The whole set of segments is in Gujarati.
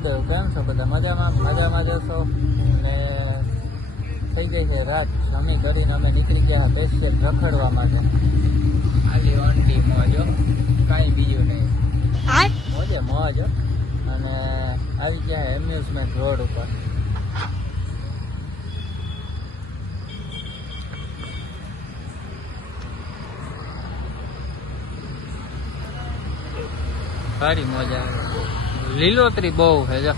મહાદેવ. કેમ છો બધા? મજામાં જશો. અને થઈ ગઈ છે રાત. જમી કરીને અમે નીકળી ગયા સ્પેશિયલ રખડવા માટે. ખાલી ઓનલી મોજો, કાંઈ બીજું નહીં. મોજે મોજ. અને આવી ગયા એમ્યુઝમેન્ટ રોડ ઉપર. સારી મજા આવે. લીલોતરી બહુ છે જો.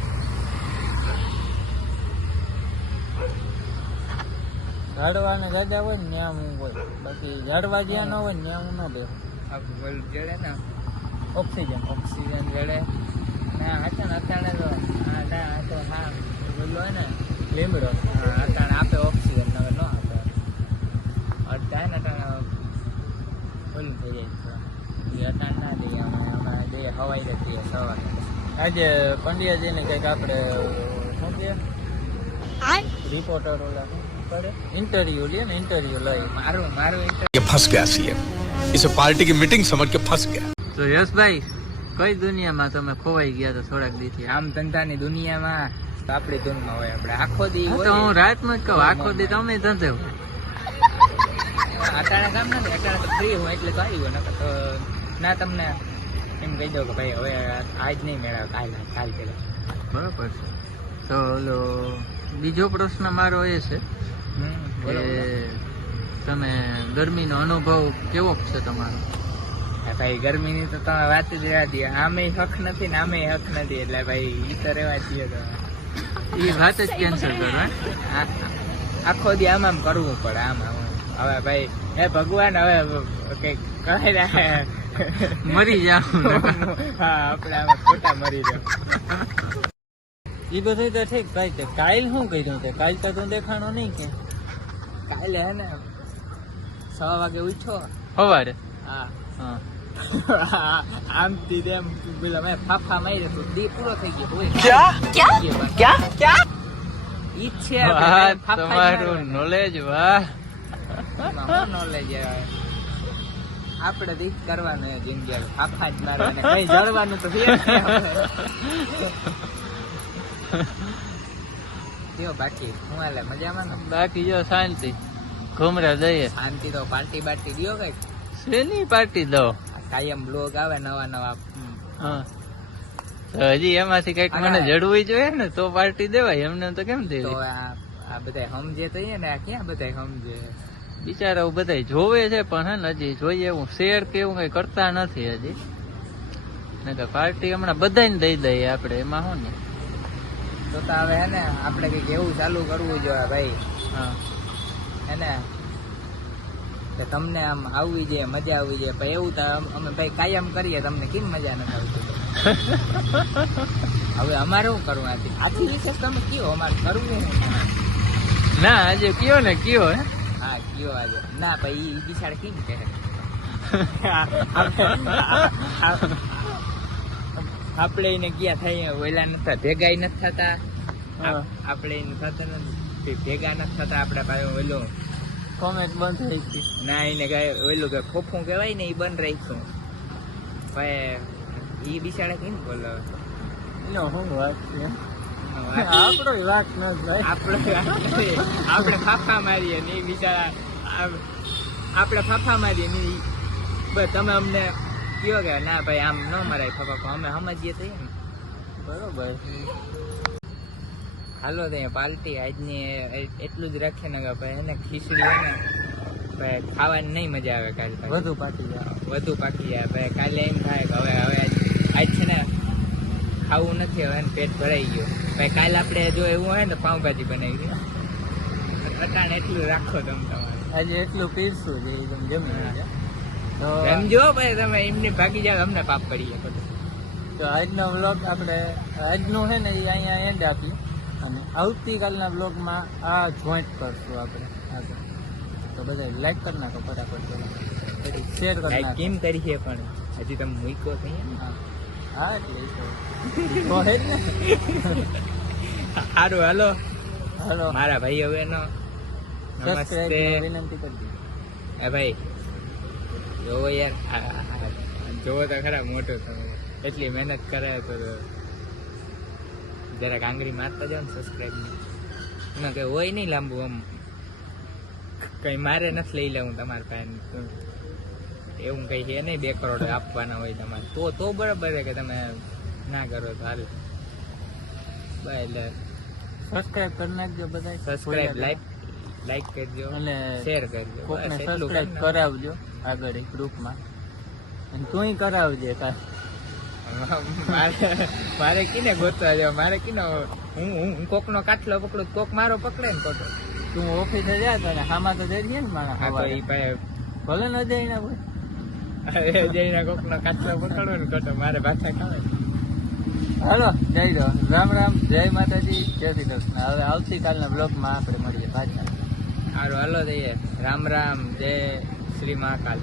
ઝાડવા ને દાદા હોય ને ત્યાં હું હોય, બાકી ઝાડવા જ્યાં ન હોય ને ત્યાં હું ન બેહું. આખું જડે ને ઓક્સિજન જડે. ના હતા અત્યારે તો ના તો હા બોલો હોય ને લીમડો અત્યારે આપે ઓક્સિજન હવે ન આપે. અત્યારે ને અત્યારે ઓલું થઈ જાય અત્યારે ના દઈએ અમે દઈએ હવાઈ જતી સવારે. આજે પંડ્યાજીને કંઈક આપણે શું કહે રિપોર્ટર ઓલા इंटरव्यू लिया ना, इंटरव्यू लाई मारो ये फंस गया सीएम, इसे पार्टी की मीटिंग समझ के फंस गया. तो यश भाई, कई दुनियाમાં તમે ખોવાઈ ગયા તો થોડાક દીથી? આમ ધંધાની દુનિયામાં આપણી ધૂનમાં હોય. આપણે આખો દી હોય તો હું રાતમાં જ કહું આખો દી તમે ધંધે હોય. અટાણે કામ નથી, અટાણે ફ્રી હોય એટલે તો આવ્યો. નકર તો ના તમને એમ કહી દો કે ભાઈ હવે આજ નહીં મેળવે, કાલ પેલા. બરોબર છે. તો ઓલો બીજો પ્રશ્ન મારો એ છે કે તમે ગરમીનો અનુભવ કેવો છે તમારો? ભાઈ ગરમીની તો તમે વાત જ રહેવા દે. આમે હક નથી ને આમે હક નથી, એટલે ભાઈ ઈ તો રહેવા દઈએ. તો એ વાત જ કેન્સલ કરો. આખો દી આમ કરવું પડે. આમ હવે ભાઈ હે ભગવાન હવે કઈક કહે મરી જાવ. હા આપણે આમાં ખોટા મરી જાવ. એ બધું તો ઠીક ભાઈ. તે કાલ શું કર્યું? તે કાલ તો તું દેખાણો નહીં કે? કાલે હે ને 6 વાગે ઉઠ્યો સવારે. હા આમ તીધે એમ પેલા મેં ફાફા મારી તો દી પૂરો થઈ ગયો. ઈ છે તમારું નોલેજ. વાહ નોલેજ. આપણે દીક કરવાનું જિંદગી ફાફા જ મારવાના, કઈ જળવાનું તો જો. બાકી હું હાલે મજામાં ને? બાકી જો શાંતિ ઘુમરા દઈએ. શાંતિ તો પાર્ટી બાર્ટી દો કઈક. શેની પાર્ટી દો? કાયમ બ્લોગ આવે નવા. હા હજી એમાંથી કઈક મને જડવું જોઈએ ને તો પાર્ટી દેવાય. એમને તો કેમ દેવી? આ બધા સમજે તો ને. આ ક્યાં બધા સમજે? બિચારા બધા જોવે છે પણ હે ને હજી જોઈએ એવું શેર કે એવું કઈ કરતા નથી હજી. ને તો પાર્ટી હમણાં બધાને દઈ દઈએ આપણે. એમાં શું ને તો હવે હે ને આપણે કઈક એવું ચાલુ કરવું જોઈએ ભાઈ. હા હે ને તમને આમ આવવી જોઈએ, મજા આવવી જોઈએ. પણ એવું તો અમે ભાઈ કાયમ કરીએ, તમને કેમ મજા નથી આવતી? હવે અમારે શું કરવું? આથી વિશેષ તમે કયો અમારે કરવું ના આજે કયો ને કયો હે? હા કયો આજે ના ભાઈ ઈ બિચાર કેમ કહે આપણે એને ગયા થાય ઓલા નથી ભેગા નથી થતા. આપણે એને થતા નથી ભેગા નથી થતા. આપણે ભાઈ ઓલો કોમેન્ટ બંધ થઈ ગઈ ના. એને ઓલું કે ફોફું કહેવાય ને એ બંધ રાખ્યું. ભાઈ ઈ બિચારા કેમ બોલો? એનો શું વાત છે? આપણો વાત નથી. આપણે ફાફા મારીએ ને એ બિચારા આપણે ફાફા મારીએ ને બસ તમે અમને કયો કે ના ભાઈ આમ ન મરાય ફાફા. અમે સમજીએ તો ને બરોબર. હાલો તો પાર્ટી આજની એટલું જ રાખે ને કે ભાઈ એને ખીચડી હોય ને ભાઈ ખાવાની નહીં મજા આવે. કાલે વધુ પાકી જાય ભાઈ. કાલે એમ થાય કે હવે આજ છે ને ખાવું નથી, હવે પેટ ભરાઈ ગયું ભાઈ. કાલે આપણે જો એવું હોય ને પાઉંભાજી બનાવી દઈએ. અટાણે એટલું રાખો તમે તમારે. આજે એટલું પીરશું છે તમે જમી તો સમજો ભાઈ. તમે એમને ભાગી જાવ અમને પાપ પડીએ. તો આજનો વ્લોગ આપણે આજનું છે ને એ અહીંયા એન્ડ આપીએ. અને આવતીકાલના બ્લોગમાં આ જોઈન્ટ કરશું આપણે આગળ. તો બધા લાઈક કરી નાખો ફટાફટ. શેર કરી નાખો. કેમ કરીએ પણ હજી તમે મૂકો થઈ ને? હા એટલે સારું. હાલો મારા ભાઈ હવે નો નમસ્તે વિનંતી કરી દે. ભાઈ જોવો યાર, જોવો તો ખરા મોટો તમે એટલી મહેનત કરે તો જરાક આંગળી મારતા જાવ ને સબસ્ક્રાઇબ એમાં કઈ હોય નહીં લાંબુ આમ કઈ મારે નથી લઈ લેવું તમારે પાસે એવું કઈ છે નહીં 2 કરોડ આપવાના હોય તમારે તો બરાબર છે કે તમે ના કરો તો હાલ એટલે સબસ્ક્રાઇબ કરી નાખજો બધા, સબસ્ક્રાઇબ લાઈક કરજો અને શેર કરજો કોકને બસ એટલું સબસ્ક્રાઇબ કરી કરાવજો આગળ ગ્રુપમાં, અને તુંય કરાવજે તાર. નાખો. મારે કીને ગોતવા જાવ, મારે કીનો હું કોકનો કાટલો પકડું તો કોક મારો પકડે ને કોટો. તું ઓફિસે જા તને હામાં તો જઈએ ને મારા હા તો હવારે. ઈ ભાઈ ભલે ન જઈ ના હોય. જઈને કોકનો કાટલો પકડો ને કોટો મારે ભાખા ખાવે. હાલો જય જો, રામ રામ, જય માતાજી, જય શ્રી કૃષ્ણ. હવે આવતીકાલના બ્લોગમાં આપણે મળીએ પાછા. સારું હાલો જઈએ. રામ રામ, જય શ્રી મહાકાલ.